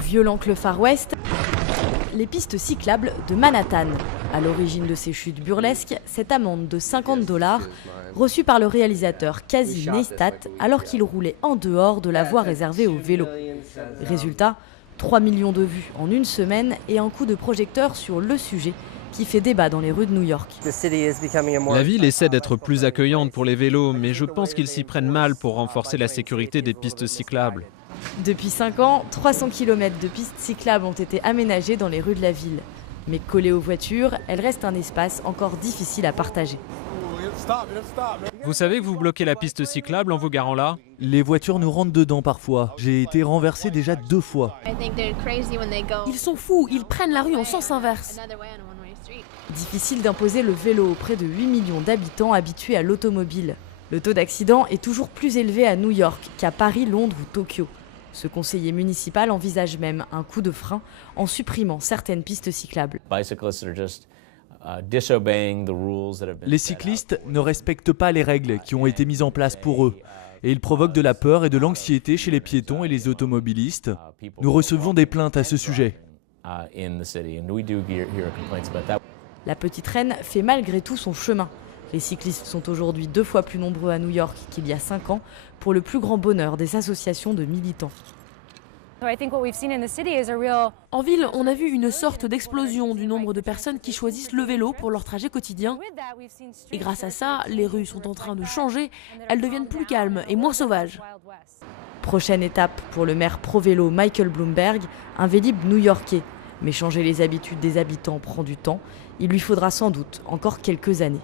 violent que le Far West, les pistes cyclables de Manhattan. À l'origine de ces chutes burlesques, cette amende de $50 reçue par le réalisateur Casey Neistat alors qu'il roulait en dehors de la voie réservée aux vélos. Résultat, 3 millions de vues en une semaine et un coup de projecteur sur le sujet qui fait débat dans les rues de New York. La ville essaie d'être plus accueillante pour les vélos, mais je pense qu'ils s'y prennent mal pour renforcer la sécurité des pistes cyclables. Depuis 5 ans, 300 km de pistes cyclables ont été aménagées dans les rues de la ville. Mais collées aux voitures, elles restent un espace encore difficile à partager. Vous savez que vous bloquez la piste cyclable en vous garant là? Les voitures nous rentrent dedans parfois. J'ai été renversé déjà 2 fois. Ils sont fous, ils prennent la rue en sens inverse. Difficile d'imposer le vélo auprès de 8 millions d'habitants habitués à l'automobile. Le taux d'accident est toujours plus élevé à New York qu'à Paris, Londres ou Tokyo. Ce conseiller municipal envisage même un coup de frein en supprimant certaines pistes cyclables. Les cyclistes ne respectent pas les règles qui ont été mises en place pour eux. Et ils provoquent de la peur et de l'anxiété chez les piétons et les automobilistes. Nous recevons des plaintes à ce sujet. La petite reine fait malgré tout son chemin. Les cyclistes sont aujourd'hui 2 fois plus nombreux à New York qu'il y a 5 ans, pour le plus grand bonheur des associations de militants. En ville, on a vu une sorte d'explosion du nombre de personnes qui choisissent le vélo pour leur trajet quotidien. Et grâce à ça, les rues sont en train de changer, elles deviennent plus calmes et moins sauvages. Prochaine étape pour le maire pro-vélo Michael Bloomberg, un Vélib new-yorkais. Mais changer les habitudes des habitants prend du temps. Il lui faudra sans doute encore quelques années.